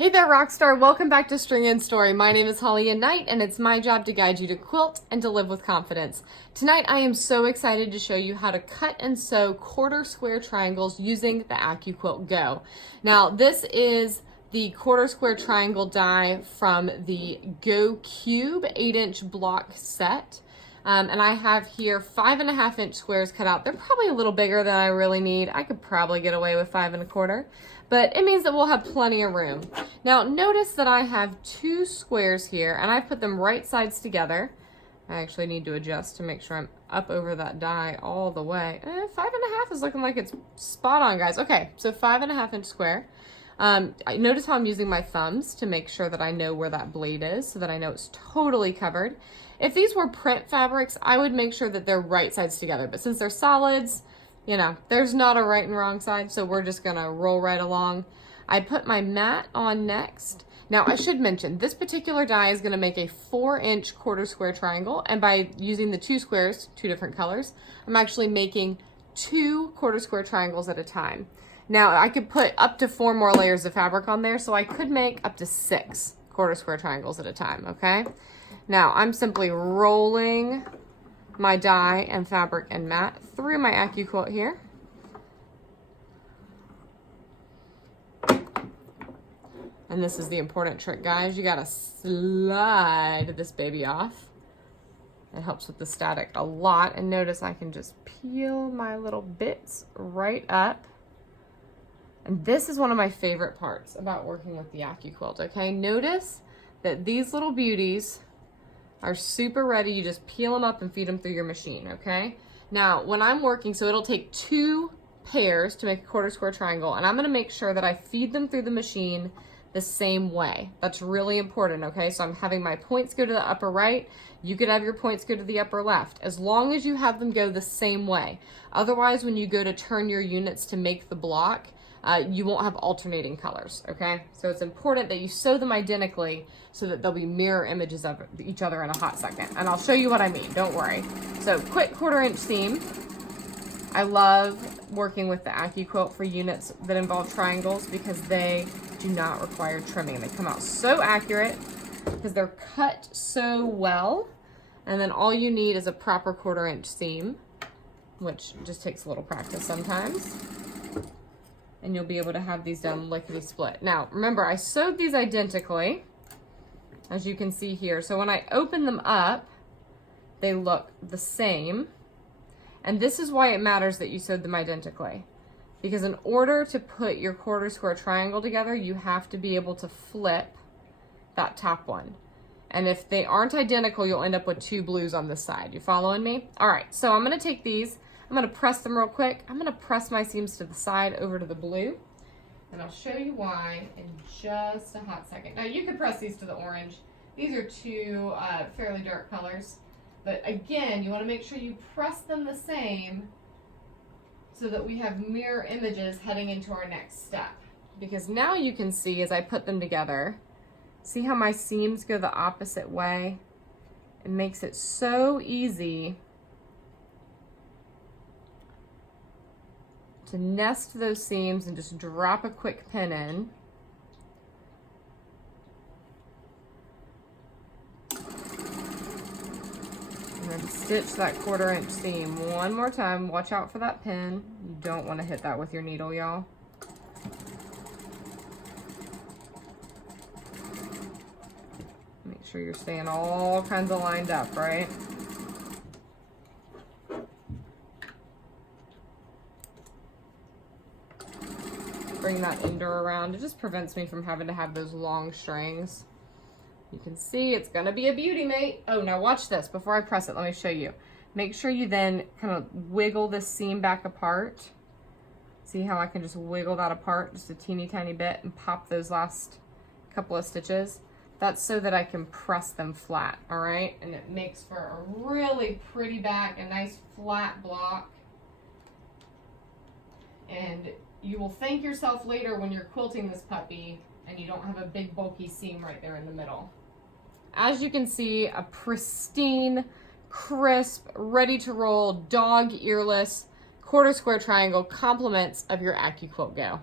Hey there, Rockstar. Welcome back to String and Story. My name is Holly Knight, and it's my job to guide you to quilt and to live with confidence. Tonight, I am so excited to show you how to cut and sew quarter square triangles using the AccuQuilt Go. Now, this is the quarter square triangle die from the Go Cube 8-inch block set. And I have here 5.5-inch squares cut out. They're probably a little bigger than I really need. I could probably get away with 5 1/4, but it means that we'll have plenty of room. Now notice that I have 2 squares here and I put them right sides together. I actually need to adjust to make sure I'm up over that die all the way. 5.5 is looking like it's spot on, guys. Okay, so 5.5-inch square. Notice how I'm using my thumbs to make sure that I know where that blade is so that I know it's totally covered. If these were print fabrics, I would make sure that they're right sides together. But since they're solids, you know, there's not a right and wrong side, so we're just gonna roll right along. I put my mat on next. Now I should mention, this particular die is gonna make a 4-inch quarter square triangle, and by using the 2 squares, 2 different colors, I'm actually making 2 quarter square triangles at a time. Now I could put up to 4 more layers of fabric on there, so I could make up to 6 quarter square triangles at a time, okay? Now I'm simply rolling my die and fabric and mat through my AccuQuilt here. And this is the important trick, guys. You gotta slide this baby off. It helps with the static a lot. And notice I can just peel my little bits right up. And this is one of my favorite parts about working with the AccuQuilt, okay? Notice that these little beauties are super ready. You just peel them up and feed them through your machine, okay? Now, when I'm working, so it'll take 2 pairs to make a quarter square triangle, and I'm gonna make sure that I feed them through the machine the same way. That's really important, okay? So I'm having my points go to the upper right. You could have your points go to the upper left, as long as you have them go the same way. Otherwise, when you go to turn your units to make the block, you won't have alternating colors, okay? So it's important that you sew them identically so that they'll be mirror images of each other in a hot second. And I'll show you what I mean, don't worry. So quick 1/4-inch seam. I love working with the AccuQuilt for units that involve triangles because they do not require trimming. They come out so accurate because they're cut so well. And then all you need is a proper 1/4-inch seam, which just takes a little practice sometimes. And you'll be able to have these done lickety split. Now, remember, I sewed these identically, as you can see here. So when I open them up, they look the same. And this is why it matters that you sewed them identically. Because in order to put your quarter square triangle together, you have to be able to flip that top one. And if they aren't identical, you'll end up with 2 blues on this side. You following me? All right, so I'm gonna take these, I'm gonna press them real quick. I'm gonna press my seams to the side over to the blue, and I'll show you why in just a hot second. Now you could press these to the orange. These are 2 fairly dark colors, but again, you wanna make sure you press them the same so that we have mirror images heading into our next step. Because now you can see as I put them together, see how my seams go the opposite way? It makes it so easy to nest those seams and just drop a quick pin in. And then stitch that 1/4-inch seam one more time. Watch out for that pin. You don't want to hit that with your needle, y'all. Make sure you're staying all kinds of lined up, right? Bring that ender around. It just prevents me from having to have those long strings. You can see it's gonna be a beauty, mate. Oh, now watch this. Before I press it, let me show you. Make sure you then kind of wiggle this seam back apart. See how I can just wiggle that apart just a teeny tiny bit and pop those last couple of stitches? That's so that I can press them flat, all right? And it makes for a really pretty back, a nice flat block. And you will thank yourself later when you're quilting this puppy and you don't have a big bulky seam right there in the middle. As you can see, a pristine, crisp, ready to roll, dog earless, quarter square triangle compliments of your AccuQuilt Go.